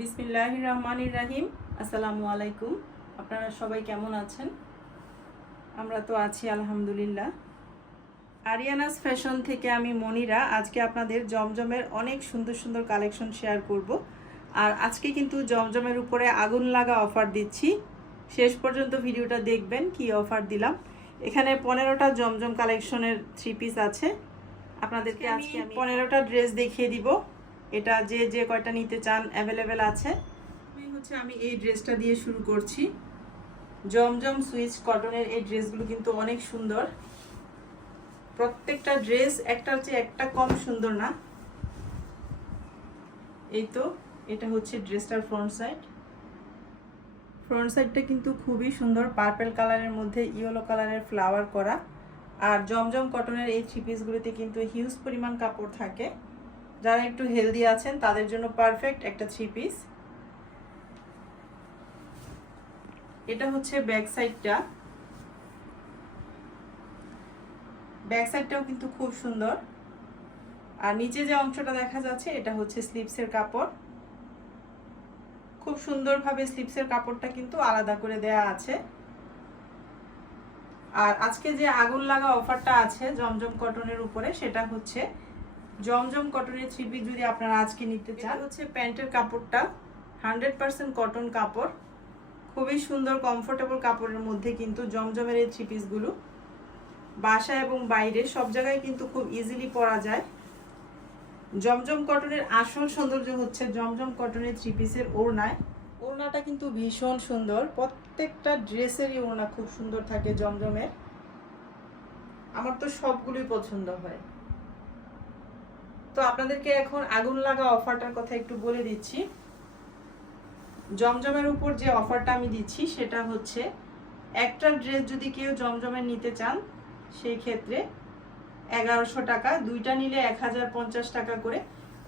বিসমিল্লাহ রহমানির রাহিম। আসসালামু আলাইকুম। আপনারা সবাই কেমন আছেন? আমরা তো আছি আলহামদুলিল্লাহ। আরিয়ানাস ফ্যাশন থেকে আমি মনিরা। আজকে আপনাদের জমজমের অনেক সুন্দর সুন্দর কালেকশন শেয়ার করব। আর আজকে কিন্তু জমজমের উপরে আগুন লাগা অফার দিচ্ছি। শেষ পর্যন্ত ভিডিওটা দেখবেন কি অফার দিলাম। এখানে পনেরোটা জমজম কালেকশনের থ্রি পিস আছে। আপনাদেরকে আজকে আমি পনেরোটা ড্রেস দেখিয়ে দিব। এটা যে যে কয়টা নিতে চান অ্যাভেলেবেল আছে? আমি হচ্ছে, আমি এই ড্রেসটা দিয়ে শুরু করছি। জমজম সুইচ কটনের এই ড্রেসগুলো কিন্তু অনেক সুন্দর। প্রত্যেকটা ড্রেস একটার চেয়ে একটা কম সুন্দর না। এই তো, এটা হচ্ছে ড্রেসটার ফ্রন্ট সাইড ফ্রন্ট সাইডটা কিন্তু খুবই সুন্দর পার্পেল কালারের মধ্যে ইয়েলো কালারের ফ্লাওয়ার করা। আর জমজম কটনের এই থ্রি পিসগুলিতে কিন্তু হিউজ পরিমাণ কাপড় থাকে। যারা একটু হেলদি আছেন, তাদের জন্য পারফেক্ট একটা থ্রি পিস এটা হচ্ছে ব্যাক সাইডটা ব্যাক সাইডটাও কিন্তু খুব সুন্দর। আর নিচে যে অংশটা দেখা যাচ্ছে, এটা হচ্ছে স্লিপসের কাপড়। খুব সুন্দরভাবে স্লিপসের কাপড়টা কিন্তু আলাদা করে দেয়া আছে। আর আজকে যে আগুন লাগা অফারটা আছে, জমজম কটনের উপরে, সেটা হচ্ছে জমজম কটনের থ্রি পিস যদি আপনারা আজকে নিতে চান। হচ্ছে প্যান্টের কাপড়টা হান্ড্রেড পার্সেন্ট কটন কাপড়। খুবই সুন্দর কমফোর্টেবল কাপড়ের মধ্যে কিন্তু জমজমের এই থ্রি পিসগুলো বাসা এবং বাইরে সব জায়গায় কিন্তু খুব ইজিলি পরা যায়। জমজম কটনের আসল সৌন্দর্য হচ্ছে জমজম কটনের থ্রি পিসের ওড়নায়। ওড়নাটা কিন্তু ভীষণ সুন্দর। প্রত্যেকটা ড্রেসেরই ওড়না খুব সুন্দর থাকে জমজমের। আমার তো সবগুলোই পছন্দ হয়। তো আপনাদেরকে এখন আগুন লাগা অফারটার কথা একটু বলে দিচ্ছি। জমজমের উপর যে অফারটা আমি দিচ্ছি, সেটা হচ্ছে একটা ড্রেস যদি কেউ জমজমের নিতে চান, সেই ক্ষেত্রে এগারোশো টাকা, দুইটা নিলে এক হাজার পঞ্চাশ টাকা করে,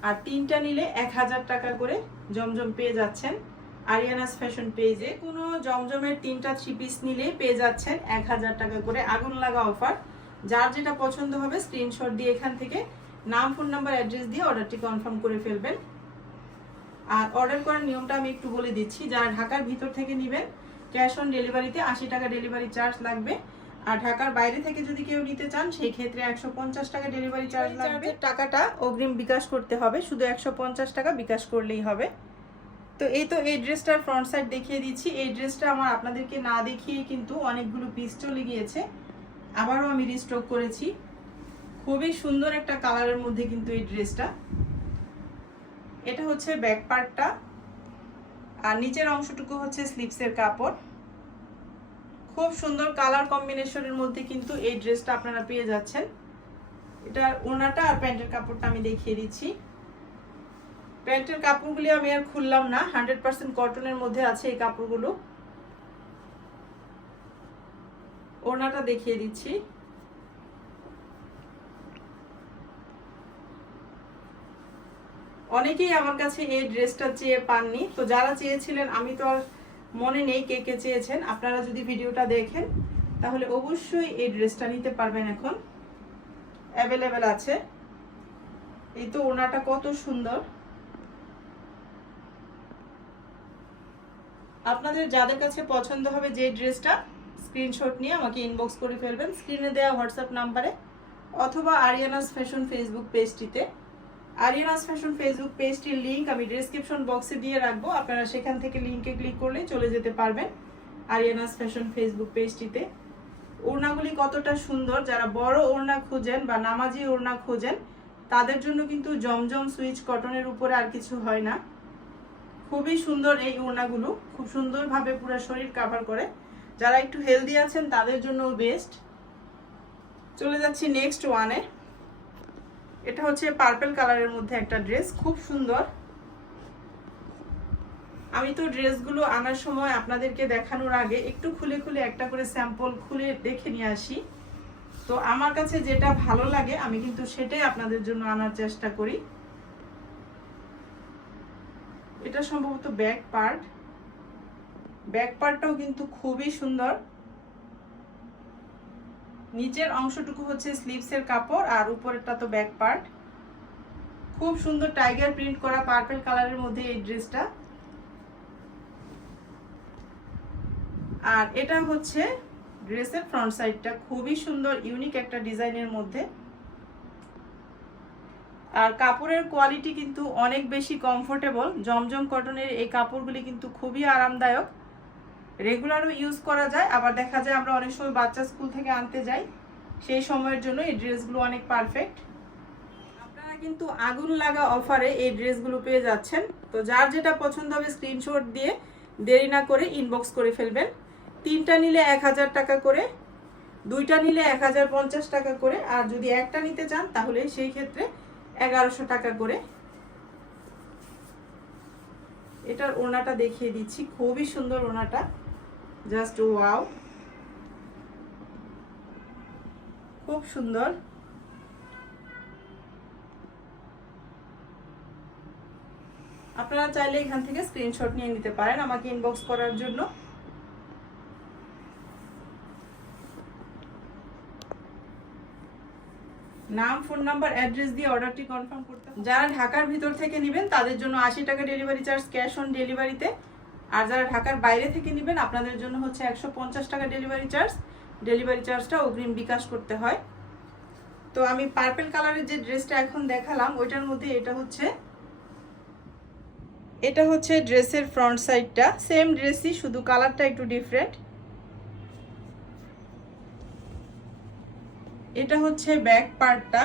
আর তিনটা নিলে এক হাজার টাকা করে জমজম পেয়ে যাচ্ছেন আরিয়ানাস ফ্যাশন পেজে। কোনো জমজমের তিনটা থ্রি পিস নিলে পেয়ে যাচ্ছেন এক হাজার টাকা করে আগুন লাগা অফার। যার যেটা পছন্দ হবে স্ক্রিনশট দিয়ে এখান থেকে নাম ফোন নাম্বার অ্যাড্রেস দিয়ে অর্ডারটি কনফার্ম করে ফেলবেন। আর অর্ডার করার নিয়মটা আমি একটু বলে দিচ্ছি যারা ঢাকার ভিতর থেকে নেবেন ক্যাশ অন ডেলিভারিতে আশি টাকা ডেলিভারি চার্জ লাগবে। আর ঢাকার বাইরে থেকে যদি কেউ নিতে চান সেই ক্ষেত্রে একশো পঞ্চাশ টাকা ডেলিভারি চার্জ লাগবে। টাকাটা অগ্রিম বিকাশ করতে হবে শুধু একশো পঞ্চাশ টাকা বিকাশ করলেই হবে। তো এই তো এই ড্রেসটার ফ্রন্ট সাইড দেখিয়ে দিচ্ছি। এই ড্রেসটা আমার আপনাদেরকে না দেখিয়ে কিন্তু অনেকগুলো পিস চলে গিয়েছে। আবারও আমি রিস্টক করেছি। খুবই সুন্দর একটা কালারের মধ্যে কিন্তু এই ড্রেসটা। এটা হচ্ছে ব্যাক পার্টটা আর নিচের অংশটুকু হচ্ছে স্লিপসের কাপড়। খুব সুন্দর কালার কম্বিনেশনের মধ্যে কিন্তু এই ড্রেসটা আপনারা পেয়ে যাচ্ছেন। এটা ওনাটা আর প্যান্টের কাপড়টা আমি দেখিয়ে দিচ্ছি। প্যান্টের কাপড়গুলি আমি আর খুললাম না হান্ড্রেড পার্সেন্ট কটনের মধ্যে আছে এই কাপড়গুলো। ওনাটা দেখিয়ে দিচ্ছি। অনেকেই আমার কাছে এই ড্রেসটা চেয়ে পাননি। তো যারা চেয়েছিলেন, আমি তো আর মনে নেই কে কে চেয়েছেন। আপনারা যদি ভিডিওটা দেখেন, তাহলে অবশ্যই এই ড্রেসটা নিতে পারবেন এখন। অ্যাভেলেবেল আছে। এই তো ওনাটা কত সুন্দর। আপনাদের যাদের কাছে পছন্দ হবে যে ড্রেসটা স্ক্রিনশট নিয়ে আমাকে ইনবক্স করে ফেলবেন। স্ক্রিনে দেওয়া হোয়াটসঅ্যাপ নাম্বারে অথবা আরিয়ানাস ফ্যাশন ফেসবুক পেজটিতে আরিয়ানাস ফ্যাশন ফেসবুক পেজটির লিঙ্ক আমি ডিসক্রিপশন বক্সে দিয়ে রাখব। আপনারা সেখান থেকে লিঙ্কে ক্লিক করলে চলে যেতে পারবেন আরিয়ানাস ফ্যাশন ফেসবুক পেজটিতে ওড়নাগুলি কতটা সুন্দর, যারা বড় ওড়না খুঁজেন বা নামাজি ওড়না খোঁজেন, তাদের জন্য কিন্তু জমজম সুইচ কটনের উপরে আর কিছু হয় না। খুবই সুন্দর এই ওড়নাগুলো, খুব সুন্দরভাবে পুরো শরীর কাভার করে। যারা একটু হেলদি আছেন, তাদের জন্য বেস্ট চলে যাচ্ছি নেক্সট ওয়ানে এটা হচ্ছে পার্পেল কালারের মধ্যে একটা ড্রেস খুব সুন্দর। আমি তো ড্রেসগুলো আনার সময় আপনাদেরকে দেখানোর আগে একটু খুলে খুলে একটা করে স্যাম্পল খুলে দেখে নিয়ে আসি। তো আমার কাছে যেটা ভালো লাগে, আমি কিন্তু সেটাই আপনাদের জন্য আনার চেষ্টা করি। এটা সম্ভবত ব্যাক পার্ট ব্যাক পার্টটাও কিন্তু খুবই সুন্দর। নিচের অংশটুকু হচ্ছে স্লিভসের কাপড় আর উপরেরটা তো ব্যাক পার্ট খুব সুন্দর টাইগার প্রিন্ট করা পার্পেল কালারের মধ্যে এই ড্রেসটা আর এটা হচ্ছে ড্রেসের ফ্রন্ট সাইডটা খুবই সুন্দর ইউনিক একটা ডিজাইনের মধ্যে। আর কাপড়ের কোয়ালিটি কিন্তু অনেক বেশি কমফোর্টেবল জমজম কটনের এই কাপড়গুলি কিন্তু খুবই আরামদায়ক। রেগুলারও ইউজ করা যায়। আবার দেখা যায় আমরা অনেক সময় বাচ্চা স্কুল থেকে আনতে যাই। সেই সময়ের জন্য এই ড্রেসগুলো অনেক পারফেক্ট আপনারা কিন্তু আগুন লাগা অফারে এই ড্রেসগুলো পেয়ে যাচ্ছেন। তো যার যেটা পছন্দ হবে স্ক্রিনশট দিয়ে দেরি না করে ইনবক্স করে ফেলবেন। তিনটা নিলে এক হাজার টাকা করে, দুইটা নিলে এক হাজার পঞ্চাশ টাকা করে, আর যদি একটা নিতে চান তাহলে সেই ক্ষেত্রে এগারোশো টাকা করে। এটার ওনাটা দেখিয়ে দিচ্ছি। খুবই সুন্দর ওনাটা জাস্ট ওয়াও। খুব সুন্দর। আপনারা চাইলে এখান থেকে স্ক্রিনশট নিয়ে নিতে পারেন আমাকে ইনবক্স করার জন্য। নাম ফোন নাম্বার অ্যাড্রেস দিয়ে অর্ডারটি কনফার্ম করতে। যারা ঢাকার ভিতর থেকে নেবেন, তাদের জন্য আশি টাকা ডেলিভারি চার্জ ক্যাশ অন ডেলিভারিতে আর যারা ঢাকার বাইরে থেকে নেবেন, আপনাদের জন্য হচ্ছে একশো পঞ্চাশ টাকা ডেলিভারি চার্জ ডেলিভারি চার্জটা অগ্রিম বিকাশ করতে হয়। তো আমি পার্পেল কালারের যে ড্রেসটা এখন দেখালাম, ওইটার মধ্যে এটা হচ্ছে এটা হচ্ছে ড্রেসের ফ্রন্ট সাইডটা সেম ড্রেসই শুধু কালারটা একটু ডিফারেন্ট এটা হচ্ছে ব্যাক পার্টটা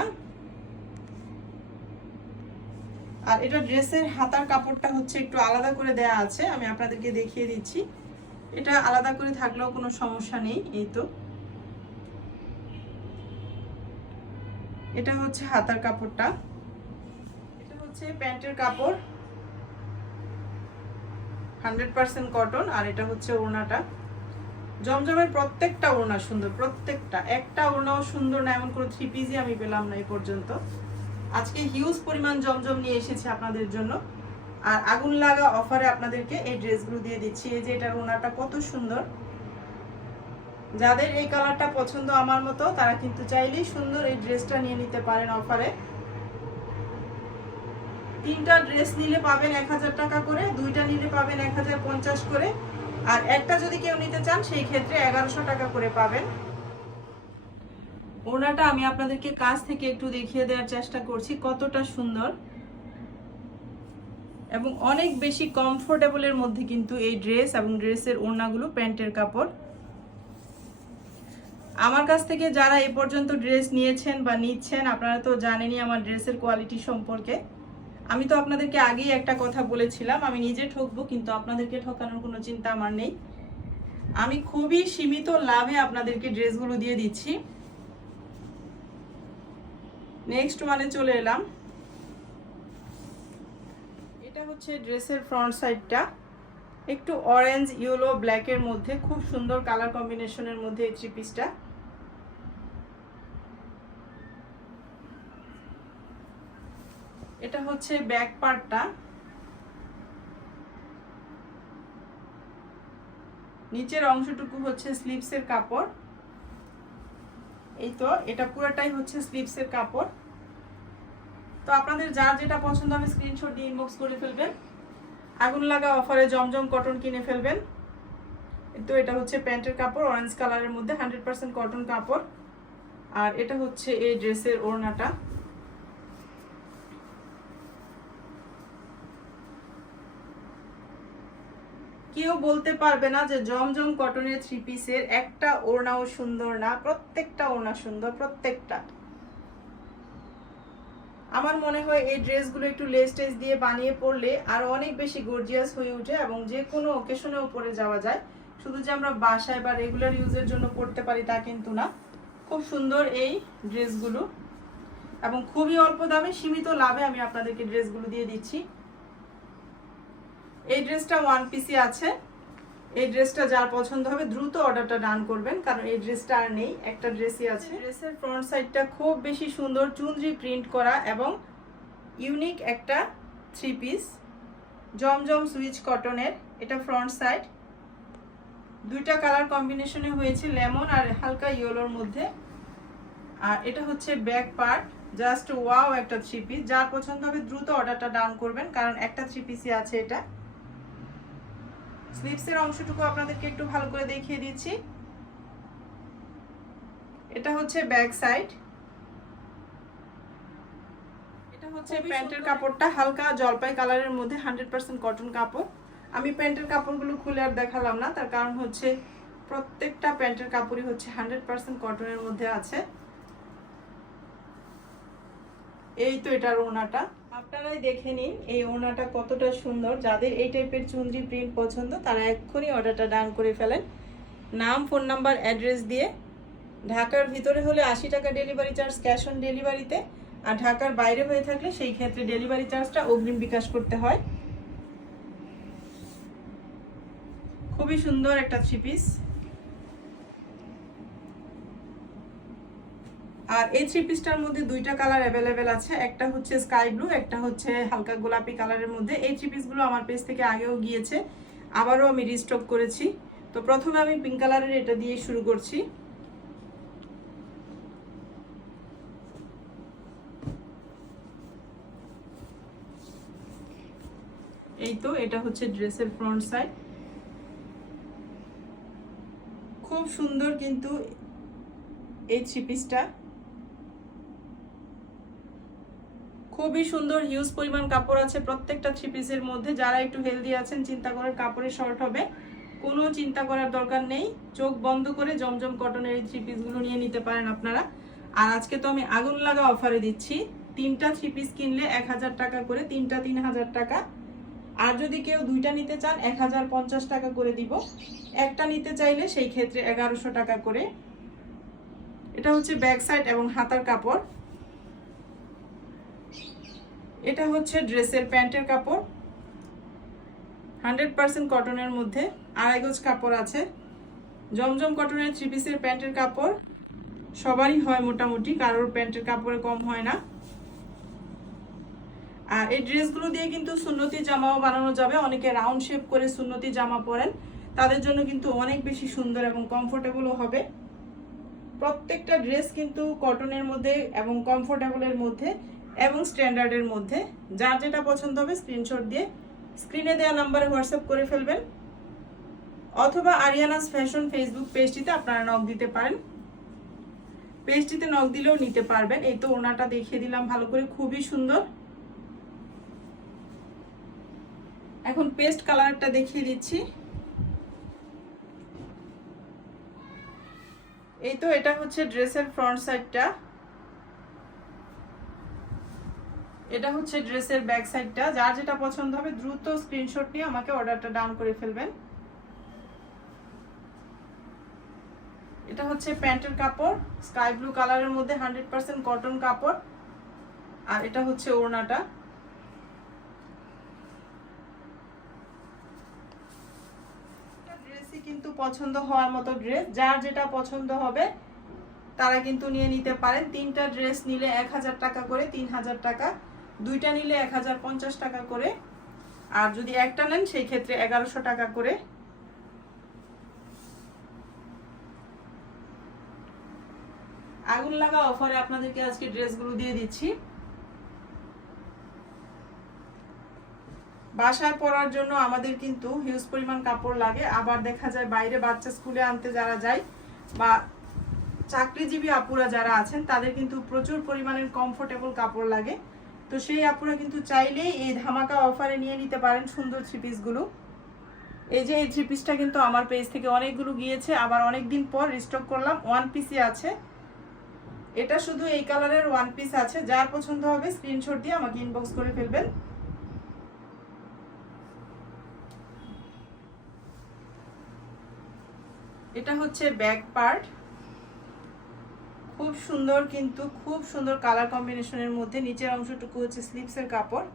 আর এটা ড্রেসের হাতার কাপড়টা হচ্ছে একটু আলাদা করে দেয়া আছে, আমি আপনাদেরকে দেখিয়ে দিচ্ছি। এটা আলাদা করে থাকলেও কোনো সমস্যা নেই, এই তো। এটা হচ্ছে হাতার কাপড়টা। এটা হচ্ছে প্যান্টের কাপড়। হান্ড্রেড পার্সেন্ট কটন, আর এটা হচ্ছে ওড়নাটা। জমজমের প্রত্যেকটা ওড়না সুন্দর, প্রত্যেকটা। একটা ওড়নাও সুন্দর না, এমন কোনো থ্রি পিসই আমি পেলাম না এই পর্যন্ত। আজকে হিউজ পরিমাণ জমজম নিয়ে এসেছি আপনাদের জন্য। আর আগুন লাগা অফারে আপনাদেরকে এই ড্রেসগুলো দিয়ে দিচ্ছি। এই যে এটার ওড়নাটা কত সুন্দর। যাদের এই কালারটা পছন্দ আমার মতো, তারা কিন্তু চাইলেই সুন্দর এই ড্রেসটা নিয়ে নিতে পারেন অফারে তিনটা ড্রেস নিলে পাবেন এক হাজার টাকা করে, দুইটা নিলে পাবেন এক হাজার পঞ্চাশ করে। আর একটা যদি কেউ নিতে চান, সেই ক্ষেত্রে এগারোশো টাকা করে পাবেন। ওনাটা আমি আপনাদেরকে কাছ থেকে একটু দেখিয়ে দেওয়ার চেষ্টা করছি, কতটা সুন্দর। এবং অনেক বেশি কমফোর্টেবলের মধ্যে কিন্তু এই ড্রেস এবং ড্রেসের ওড়নাগুলো, প্যান্টের কাপড়। আমার কাছ থেকে যারা এ পর্যন্ত ড্রেস নিয়েছেন বা নিচ্ছেন, আপনারা তো জানেনই আমার ড্রেসের কোয়ালিটি সম্পর্কে। আমি তো আপনাদেরকে আগেই একটা কথা বলেছিলাম, আমি নিজে ঠকবো, কিন্তু আপনাদেরকে ঠকানোর কোনো চিন্তা আমার নেই। আমি খুবই সীমিত লাভে আপনাদেরকে ড্রেসগুলো দিয়ে দিচ্ছি। নেক্সট মানে চলে এলাম। এটা হচ্ছে ড্রেসের ফ্রন্ট সাইডটা একটু অরেঞ্জ ইয়েলো ব্ল্যাকের মধ্যে, খুব সুন্দর কালার কম্বিনেশনের মধ্যে এই পিসটা এটা হচ্ছে ব্যাক পার্টটা নিচের অংশটুকু হচ্ছে স্লিপসের কাপড়। এই তো, এটা পুরোটাই হচ্ছে স্লিপসের কাপড়। তো আপনাদের যার যেটা পছন্দ হবে স্ক্রিনশট দিয়ে ইনবক্স করে ফেলবেন। আগুন লাগা অফারে জমজম কটন কিনে ফেলবেন। তো এটা হচ্ছে প্যান্টের কাপড় অরেঞ্জ কালারের মধ্যে হান্ড্রেড পার্সেন্ট কটন কাপড়। আর এটা হচ্ছে এই ড্রেসের ওড়নাটা। কেউ বলতে পারবে না যে জমজম কটনের থ্রি পিসের একটা ওড়নাও সুন্দর না, প্রত্যেকটা ওড়না সুন্দর, প্রত্যেকটা। আমার মনে হয় এই ড্রেসগুলো একটু লেস টেস দিয়ে বানিয়ে পরলে আর অনেক বেশি গর্জিয়াস হয়ে ওঠে এবং যে কোনো ওকেশনেও পরে যাওয়া যায়। শুধু যে আমরা বাসায় বা রেগুলার ইউজের জন্য পরতে পারি তা কিন্তু না। খুব সুন্দর এই ড্রেসগুলো এবং খুবই অল্প দামে সীমিত লাভে আমি আপনাদেরকে ড্রেসগুলো দিয়ে দিচ্ছি। এই ড্রেসটা ওয়ান পিসি আছে। এই ড্রেসটা যার পছন্দ হবে দ্রুত অর্ডারটা ডান করবেন কারণ এই ড্রেসটা আর নেই একটা ড্রেসই আছে। ড্রেসের ফ্রন্ট সাইডটা খুব বেশি সুন্দর চুনরি প্রিন্ট করা এবং ইউনিক একটা থ্রি পিস জমজম সুইচ কটনের এটা ফ্রন্ট সাইড দুইটা কালার কম্বিনেশনে হয়েছে লেমন আর হালকা ইয়েলোর মধ্যে। আর এটা হচ্ছে ব্যাক পার্ট জাস্ট ওয়াও একটা থ্রি পিস যার পছন্দ হবে দ্রুত অর্ডারটা ডাউন করবেন কারণ একটা থ্রি পিসই আছে এটা। স্লিপসের অংশটুকু আপনাদেরকে একটু ভালো করে দেখিয়ে দিচ্ছি। এটা হচ্ছে ব্যাক সাইড। এটা হচ্ছে প্যান্টের কাপড়টা হালকা জলপাই কালারের মধ্যে হান্ড্রেড পার্সেন্ট কটন কাপড়। আমি প্যান্টের কাপড়গুলো খুলে আর দেখালাম না তার কারণ হচ্ছে প্রত্যেকটা প্যান্টের কাপড়ই হচ্ছে হান্ড্রেড পার্সেন্ট কটনের মধ্যে আছে। এই তো এটার ওনাটা। আপনারাই দেখে নিন এই ওনাটা কতটা সুন্দর। যাদের এই টাইপের চুনরি প্রিন্ট পছন্দ, তারা এক্ষুনি অর্ডারটা ডান করে ফেলেন। নাম ফোন নাম্বার অ্যাড্রেস দিয়ে। ঢাকার ভিতরে হলে আশি টাকা ডেলিভারি চার্জ ক্যাশ অন ডেলিভারিতে আর ঢাকার বাইরে হয়ে থাকলে সেই ক্ষেত্রে ডেলিভারি চার্জটা অগ্রিম বিকাশ করতে হয়। খুবই সুন্দর একটা থ্রি পিস আর এই থ্রি পিসটার মধ্যে দুইটা কালার অ্যাভেলেবেল আছে। একটা হচ্ছে স্কাই ব্লু একটা হচ্ছে হালকা গোলাপি কালারের মধ্যে। এই থ্রি পিসগুলো আমার পেজ থেকে আগেও গিয়েছে, আবারও আমি রিস্টক করেছি। তো প্রথমে আমি পিঙ্ক কালারের এটা দিয়ে শুরু করছি। এই তো, এটা হচ্ছে ড্রেসের ফ্রন্ট সাইড খুব সুন্দর কিন্তু এই থ্রি পিসটা খুবই সুন্দর হিউজ পরিমাণ কাপড় আছে। প্রত্যেকটা থ্রি পিসের মধ্যে যারা একটু হেলদি আছেন, চিন্তা করার কাপড়ের শর্ট হবে। কোনো চিন্তা করার দরকার নেই। চোখ বন্ধ করে জমজম কটনের এই থ্রি পিসগুলো নিয়ে নিতে পারেন আপনারা। আর আজকে তো আমি আগুন লাগা অফারে দিচ্ছি। তিনটা থ্রি পিস কিনলে এক হাজার টাকা করে, তিনটা তিন হাজার টাকা। আর যদি কেউ দুইটা নিতে চান, এক হাজার পঞ্চাশ টাকা করে দিব। একটা নিতে চাইলে সেই ক্ষেত্রে এগারোশো টাকা করে। এটা হচ্ছে ব্যাক সাইড এবং হাতার কাপড়। এটা হচ্ছে ড্রেসের প্যান্টের কাপড়। হান্ড্রেড পার্সেন্ট কটনের মধ্যে আড়াই গজ কাপড় আছে। জমজম কটনের থ্রি পিসের প্যান্টের কাপড়। সবারই হয় মোটামুটি, কারোর প্যান্টের কাপড়ে কম হয় না। আর এই ড্রেসগুলো দিয়ে কিন্তু সুন্নতি জামাও বানানো যাবে। অনেকে রাউন্ড শেপ করে সুন্নতি জামা পরেন। তাদের জন্য কিন্তু অনেক বেশি সুন্দর এবং কমফোর্টেবলও হবে। প্রত্যেকটা ড্রেস কিন্তু কটনের মধ্যে এবং কমফোর্টেবলের মধ্যে এবং স্ট্যান্ডার্ডের মধ্যে। যার যেটা পছন্দ হবে স্ক্রিনশট দিয়ে স্ক্রিনে দেওয়া নাম্বারে হোয়াটসঅ্যাপ করে ফেলবেন। অথবা আরিয়ানাস ফ্যাশন ফেসবুক পেজটিতে আপনারা নক দিতে পারেন। পেজটিতে নক দিলেও নিতে পারবেন। এই তো ওনাটা দেখিয়ে দিলাম, ভালো করে। খুবই সুন্দর। এখন পেস্ট কালারটা দেখিয়ে দিচ্ছি। এই তো এটা হচ্ছে ড্রেসের ফ্রন্ট সাইডটা এটা হচ্ছে ড্রেসের ব্যাক সাইডটা। যার যেটা পছন্দ হবে, দ্রুত স্ক্রিনশট নিয়ে আমাকে অর্ডারটা ডাউন করে ফেলবেন। এটা হচ্ছে প্যান্টের কাপড় স্কাই ব্লু কালারের মধ্যে হান্ড্রেড পার্সেন্ট কটন কাপড়। আর এটা হচ্ছে ওড়নাটা। ড্রেসই কিন্তু পছন্দ হওয়ার মতো ড্রেস যার যেটা পছন্দ হবে, তারা কিন্তু নিয়ে নিতে পারেন। তিনটা ড্রেস নিলে এক হাজার টাকা করে, তিন হাজার টাকা। দুইটা নিলে এক হাজার পঞ্চাশ টাকা করে। আর যদি একটা নেন, সেই ক্ষেত্রে এগারোশো টাকা করে। আগুন লাগা অফারে আপনাদেরকে আজকে ড্রেসগুলো দিয়ে দিচ্ছি। বাসায় পরার জন্য আমাদের কিন্তু হিউজ পরিমাণ কাপড় লাগে। আবার দেখা যায় বাইরে বাচ্চা স্কুলে আনতে যারা যায় বা চাকরিজীবী আপুরা যারা আছেন, তাদের কিন্তু প্রচুর পরিমাণের কমফোর্টেবল কাপড় লাগে। তো সেই আপুরা কিন্তু চাইলেই এই ধামাকা অফারে নিয়ে নিতে পারেন সুন্দর থ্রি পিসগুলো এই যে এই থ্রি পিসটা কিন্তু আমার পেজ থেকে অনেকগুলো গিয়েছে, আবার অনেক দিন পর রিস্টক করলাম ওয়ান পিসই আছে। এটা শুধু এই কালারের ওয়ান পিস আছে, যার পছন্দ হবে স্ক্রিনশট দিয়ে আমাকে ইনবক্স করে ফেলবেন। এটা হচ্ছে ব্যাক পার্ট খুব সুন্দর কিন্তু খুব সুন্দর কালার কম্বিনেশনের মধ্যে নিচের অংশটুকু হচ্ছে স্লিপসের কাপড়।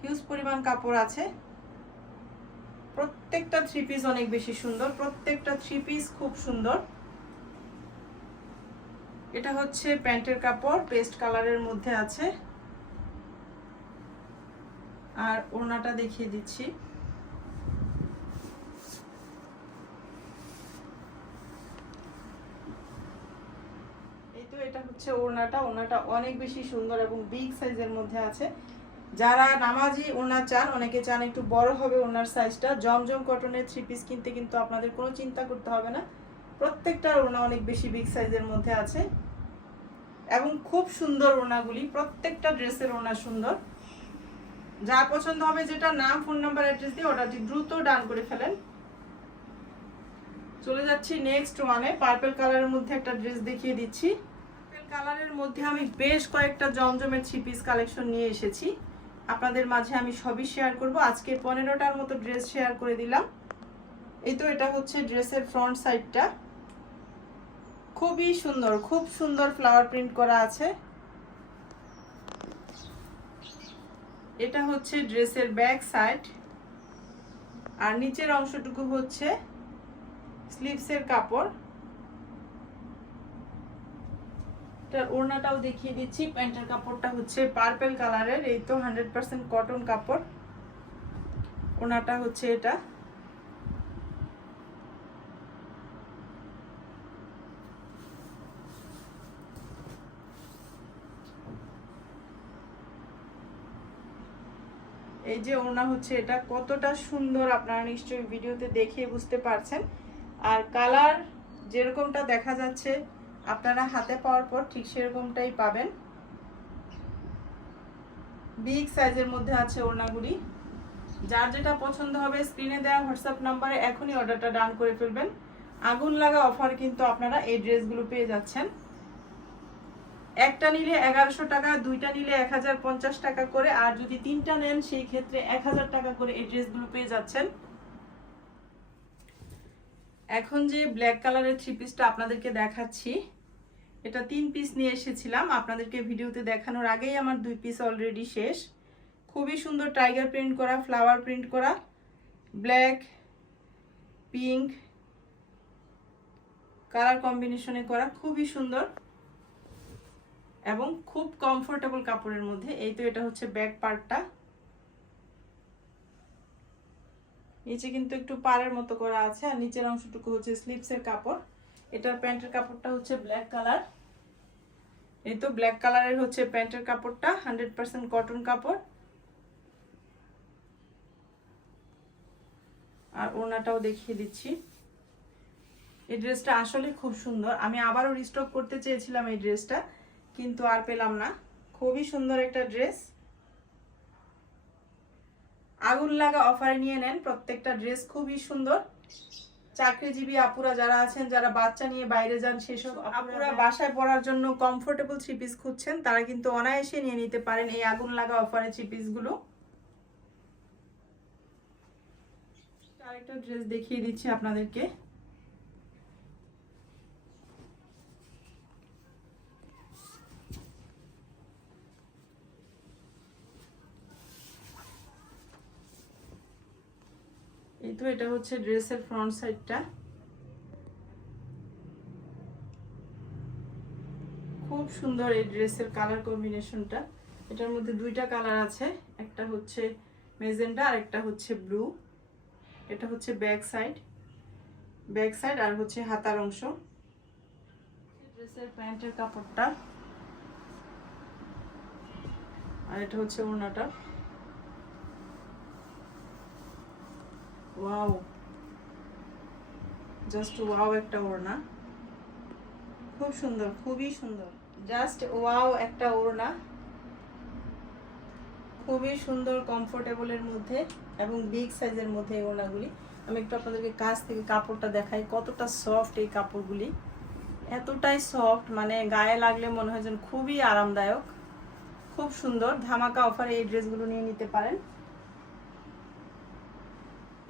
হিউজ পরিমাণ কাপড় আছে। প্রত্যেকটা থ্রি পিস অনেক বেশি সুন্দর, প্রত্যেকটা থ্রি পিস খুব সুন্দর। এটা হচ্ছে প্যান্টের কাপড় পেস্ট কালারের মধ্যে আছে। আর ওড়নাটা দেখিয়ে দিচ্ছি এই তো এটা হচ্ছে ওড়নাটা ওড়নাটা অনেক বেশি সুন্দর এবং বিগ সাইজের মধ্যে আছে। যারা নামাজি ওনা চান, অনেকে চান একটু বড় হবে ওনার সাইজটা জমজম কটনের থ্রি পিস কিনতে কিন্তু আপনাদের কোনো চিন্তা করতে হবে না। প্রত্যেকটার ওনা অনেক বেশি বিগ সাইজের মধ্যে আছে। এবং খুব সুন্দর ওনাগুলি প্রত্যেকটা ড্রেসের ওনা সুন্দর। যা পছন্দ হবে যেটা নাম ফোন নাম্বার অ্যাড্রেস দিয়ে অর্ডারটি দ্রুত ডান করে ফেলেন। চলে যাচ্ছি নেক্সট ওয়ানে পার্পেল কালারের মধ্যে একটা ড্রেস দেখিয়ে দিচ্ছি। কালারের মধ্যে আমি বেশ কয়েকটা জমজমের থ্রি পিস কালেকশন নিয়ে এসেছি। আপনাদের মাঝে আমি সবই শেয়ার করব। আজকে পনেরোটার মতো ড্রেস শেয়ার করে দিলাম। এই তো এটা হচ্ছে ড্রেসের ফ্রন্ট সাইডটা। খুবই সুন্দর, খুব সুন্দর ফ্লাওয়ার প্রিন্ট করা আছে। এটা হচ্ছে ড্রেসের ব্যাক সাইড। আর নিচের অংশটুকু হচ্ছে স্লিভসের কাপড়। এটার ওড়নাটাও দেখিয়ে দিচ্ছি। প্যান্টের কাপড়টা হচ্ছে পার্পেল কালারের এই তো হান্ড্রেড পার্সেন্ট কটন কাপড়। ওড়নাটা হচ্ছে এটা। এই যে ওড়না হচ্ছে এটা, কতটা সুন্দর আপনারা নিশ্চয়ই ভিডিওতে দেখে বুঝতে পারছেন। আর কালার যেরকমটা দেখা যাচ্ছে আপনারা হাতে পাওয়ার পর ঠিক সেরকমটাই পাবেন। বিগ সাইজের মধ্যে আছে ওড়নাগুলি। যার যেটা পছন্দ হবে স্ক্রিনে দেওয়া হোয়াটসঅ্যাপ নাম্বারে এখনই অর্ডারটা ডান করে ফেলবেন। আগুন লাগা অফার কিন্তু আপনারা এই ড্রেসগুলো পেয়ে যাচ্ছেন। একটা নিলে এগারোশো টাকা, দুইটা নিলে এক হাজার পঞ্চাশ টাকা করে, আর যদি তিনটা নেন, সেই ক্ষেত্রে এক হাজার টাকা করে এই ড্রেসগুলো পেয়ে যাচ্ছেন। এখন যে ব্ল্যাক কালারের থ্রি পিসটা আপনাদেরকে দেখাচ্ছি এটা তিন পিস নিয়ে এসেছিলাম। আপনাদেরকে ভিডিওতে দেখানোর আগেই আমার দুই পিস অলরেডি শেষ। খুবই সুন্দর টাইগার প্রিন্ট করা ফ্লাওয়ার প্রিন্ট করা। ব্ল্যাক পিঙ্ক কালার কম্বিনেশনে করা। খুবই সুন্দর। এবং খুব কমফোর্টেবল কাপড়ের মধ্যে। এই তো এটা হচ্ছে ব্যাক পার্টটা নিচে কিন্তু একটু পাড়ের মতো করা আছে। আর নিচের অংশটুকু হচ্ছে স্লিপসের কাপড়। এটার প্যান্টের কাপড়টা হচ্ছে ব্ল্যাক কালার এই তো ব্ল্যাক কালারের হচ্ছে প্যান্টের কাপড়টা হান্ড্রেড পার্সেন্ট কটন কাপড়। আর ওনাটাও দেখিয়ে দিচ্ছি। এই ড্রেসটা আসলে খুব সুন্দর। আমি আবারও রিস্টক করতে চেয়েছিলাম এই ড্রেসটা কিন্তু আর পেলাম না। খুবই সুন্দর একটা ড্রেস আগুন লাগা অফারে নিয়ে নেন। প্রত্যেকটা ড্রেস খুবই সুন্দর। চাকরিজীবী আপুরা যারা আছেন যারা বাচ্চা নিয়ে বাইরে যান সেসব আপুরা বাসায় পড়ার জন্য কমফোর্টেবল থ্রি পিস খুঁজছেন তারা কিন্তু অনায়াসে নিয়ে নিতে পারেন এই আগুন লাগা অফারে থ্রি পিসগুলো আরেকটা ড্রেস দেখিয়ে দিচ্ছি আপনাদেরকে। এই তো এটা হচ্ছে ড্রেসের ফ্রন্ট সাইডটা। খুব সুন্দর এই ড্রেসের কালার কম্বিনেশনটা। এটার মধ্যে দুইটা কালার আছে, একটা হচ্ছে মেজেন্ডা আর একটা হচ্ছে ব্লু। এটা হচ্ছে ব্যাক সাইড। ব্যাক সাইড আর হচ্ছে হাতার অংশ। ড্রেসের প্যান্টের কাপড়টা। আর এটা হচ্ছে ওড়নাটা। ওয়াও জাস্ট ওয়াও একটা ওড়না খুব সুন্দর, খুবই সুন্দর। জাস্ট ওয়াও একটা ওড়না খুবই সুন্দর কমফোর্টেবলের মধ্যে এবং বিগ সাইজের মধ্যে ওড়নাগুলি। আমি একটু আপনাদেরকে কাছ থেকে কাপড়টা দেখাই, কতটা সফট এই কাপড়গুলি। এতটাই সফট মানে গায়ে লাগলে মনে হয় যেন খুবই আরামদায়ক। খুব সুন্দর, ধামাকা অফারে এই ড্রেসগুলো নিয়ে নিতে পারেন।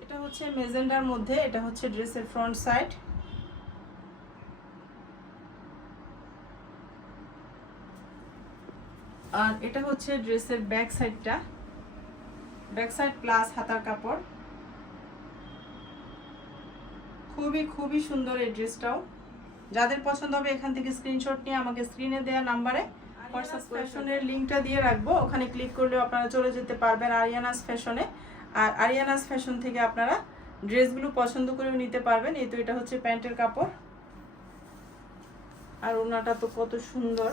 এটা হচ্ছে মেজেন্ডার মধ্যে এটা হচ্ছে ড্রেসের ফ্রন্ট সাইড। আর এটা হচ্ছে ড্রেসের ব্যাক সাইডটা। ব্যাক সাইড প্লাস হাতার কাপড়। খুবই খুবই সুন্দর এই ড্রেসটাও। যাদের পছন্দ হবে এখান থেকে স্ক্রিনশট নিয়ে আমাকে স্ক্রিনে দেওয়া নাম্বারে হোয়াটসঅ্যাপ ফ্যাশনের লিঙ্কটা দিয়ে রাখব। ওখানে ক্লিক করলে আপনারা চলে যেতে পারবেন আরিয়ানাস ফ্যাশনে আর আরিয়ানাস ফ্যাশন থেকে আপনারা ড্রেসগুলো পছন্দ করেও নিতে পারবেন। এই তো এটা হচ্ছে প্যান্টের কাপড়। আর ওনাটা তো কত সুন্দর।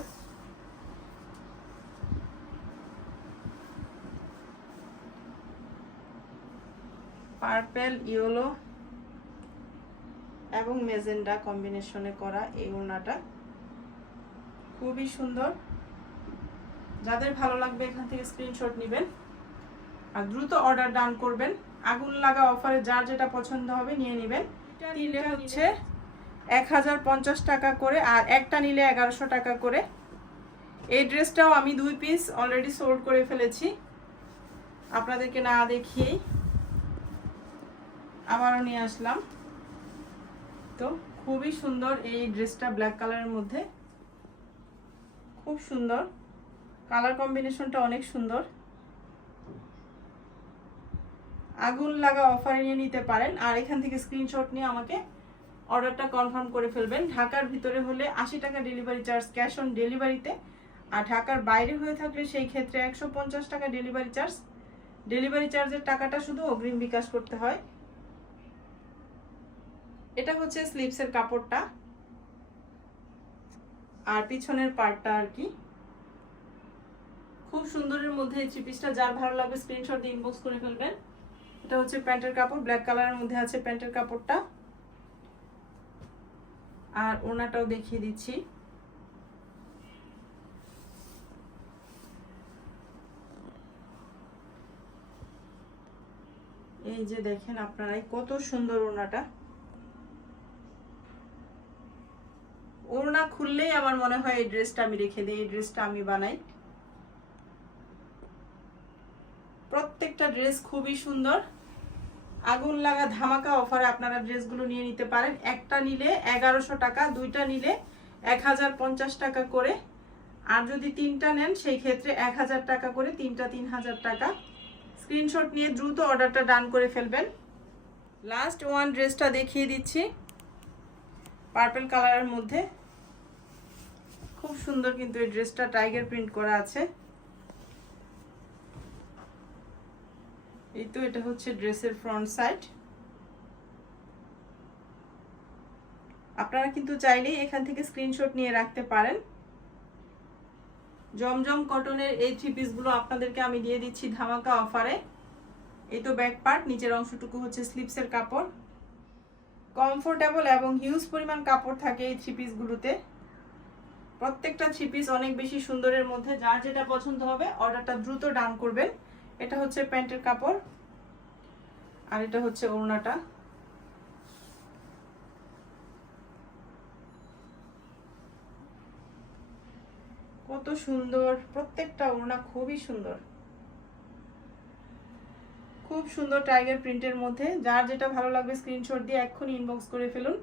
পার্পেল, ইয়েলো এবং মেজেন্ডা কম্বিনেশনে করা এই ওনাটা খুবই সুন্দর। যাদের ভালো লাগবে এখান থেকে স্ক্রিনশট নেবেন। আর দ্রুত অর্ডার ডান করবেন। আগুন লাগা অফারে যার যেটা পছন্দ হবে নিয়ে নেবেন। নিলে হচ্ছে এক হাজার পঞ্চাশ টাকা করে আর একটা নিলে এগারোশো টাকা করে। এই ড্রেসটাও আমি দুই পিস অলরেডি সোল্ড করে ফেলেছি। আপনাদেরকে না দেখিয়েই আবারও নিয়ে আসলাম। তো খুবই সুন্দর এই ড্রেসটা ব্ল্যাক কালারের মধ্যে। খুব সুন্দর। কালার কম্বিনেশনটা অনেক সুন্দর। আগুন লাগা অফারে নিয়ে নিতে পারেন। আর এখান থেকে স্ক্রিনশট নিয়ে আমাকে অর্ডারটা কনফার্ম করে ফেলবেন। ঢাকার ভিতরে হলে আশি টাকা ডেলিভারি চার্জ ক্যাশ অন ডেলিভারিতে আর ঢাকার বাইরে হয়ে থাকলে সেই ক্ষেত্রে একশো পঞ্চাশ টাকা ডেলিভারি চার্জ ডেলিভারি চার্জের টাকাটা শুধু অগ্রিম বিকাশ করতে হয়। এটা হচ্ছে স্লিপসের কাপড়টা। আর পিছনের পার্টটা আর কি। খুব সুন্দরের মধ্যে থ্রি যার ভালো লাগবে স্ক্রিনশট দিয়ে ইনবক্স করে ফেলবেন। এটা হচ্ছে প্যান্টের কাপড় ব্ল্যাক কালারের মধ্যে আছে প্যান্টের কাপড়টা। আর ওনাটাও দেখিয়ে দিচ্ছি। এই যে দেখেন আপনারাই কত সুন্দর ওনাটা ওড়না খুললেই আমার মনে হয় এই ড্রেসটা আমি রেখে দিই, এই ড্রেসটা আমি বানাই। প্রত্যেকটা ড্রেস খুবই সুন্দর। আগুন লাগা ধামাকা অফারে আপনারা ড্রেসগুলো নিয়ে নিতে পারেন। একটা নিলে এগারোশো টাকা, দুইটা নিলে এক হাজার পঞ্চাশ টাকা করে। আর যদি তিনটা নেন, সেই ক্ষেত্রে এক হাজার টাকা করে, তিনটা তিন হাজার টাকা। স্ক্রিনশট নিয়ে দ্রুত অর্ডারটা ডান করে ফেলবেন। লাস্ট ওয়ান ড্রেসটা দেখিয়ে দিচ্ছি পার্পেল কালারের মধ্যে। খুব সুন্দর কিন্তু এই ড্রেসটা টাইগার প্রিন্ট করা আছে। এই তো এটা হচ্ছে ড্রেসের ফ্রন্ট সাইড আপনারা কিন্তু চাইলেই এখান থেকে স্ক্রিনশট নিয়ে রাখতে পারেন। জমজম কটনের এই থ্রি পিসগুলো আপনাদেরকে আমি দিয়ে দিচ্ছি ধামাকা অফারে এই তো ব্যাক পার্ট নিচের অংশটুকু হচ্ছে স্লিপসের কাপড়। কমফোর্টেবল এবং হিউজ পরিমাণ কাপড় থাকে এই থ্রি পিসগুলোতে প্রত্যেকটা থ্রি পিস অনেক বেশি সুন্দরের মধ্যে। যার যেটা পছন্দ হবে অর্ডারটা দ্রুত ডান করবেন। এটা হচ্ছে প্যান্টের কাপড়, আর এটা হচ্ছে ওড়নাটা। কত সুন্দর, প্রত্যেকটা ওড়না খুবই সুন্দর। খুব সুন্দর টাইগার প্রিন্টের মধ্যে। যার যেটা ভালো লাগবে স্ক্রিনশট দিয়ে এক্ষুনি ইনবক্স করে ফেলুন।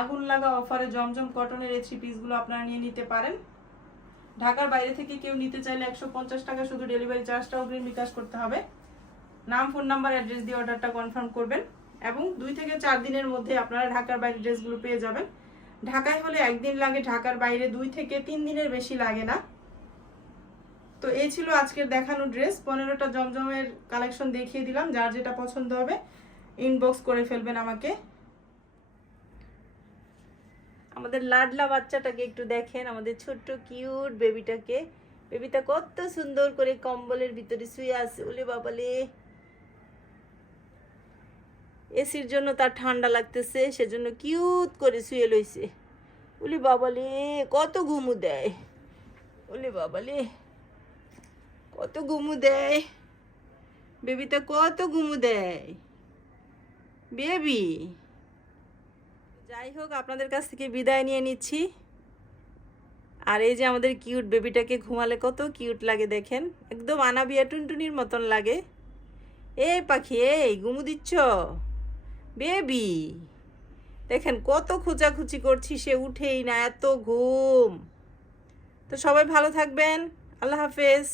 আগুন লাগা অফারে জমজম কটনের এই থ্রি পিসগুলো আপনারা নিয়ে নিতে পারেন। ঢাকার বাইরে থেকে কেউ নিতে চাইলে একশো পঞ্চাশ টাকা শুধু ডেলিভারি চার্জটা অগ্রিম বিকাশ করতে হবে। নাম ফোন নাম্বার অ্যাড্রেস দিয়ে অর্ডারটা কনফার্ম করবেন এবং দুই থেকে চার দিনের মধ্যে আপনারা ঢাকার বাইরে ড্রেসগুলো পেয়ে যাবেন। ঢাকায় হলে একদিন লাগে, ঢাকার বাইরে দুই থেকে তিন দিনের বেশি লাগে না। তো এই ছিল আজকের দেখানো ড্রেস পনেরোটা জমজমের কালেকশন দেখিয়ে দিলাম, যার যেটা পছন্দ হবে ইনবক্স করে ফেলবেন আমাকে। আমাদের লাডলা বাচ্চাটাকে একটু দেখেন, আমাদের ছোট্ট কিউট বেবিটাকে। বেবিটা কত সুন্দর করে কম্বলের ভিতরে শুয়ে আছে, ওলে বাবালে। এসির জন্য তার ঠান্ডা লাগতেছে, সেজন্য কিউত করে শুয়ে লইছে। ওলে বাবালে, কত ঘুমু দেয়। ওলে বাবালে, কত ঘুমু দেয়। বেবিটা কত ঘুমু দেয়। বেবি। যাই হোক, আপনাদের কাছ থেকে বিদায় নিয়ে নিচ্ছি। আর এই যে আমাদের কিউট বেবিটাকে ঘুমালে কত কিউট লাগে দেখেন। একদম আনাবিয়া টুনটুনির মতন লাগে। এই পাখি, এই ঘুমু দিচ্ছ? বেবি দেখেন কত খোঁচাখুচি করছি, সে উঠেই না, এত ঘুম। তো সবাই ভালো থাকবেন। আল্লাহ হাফেজ।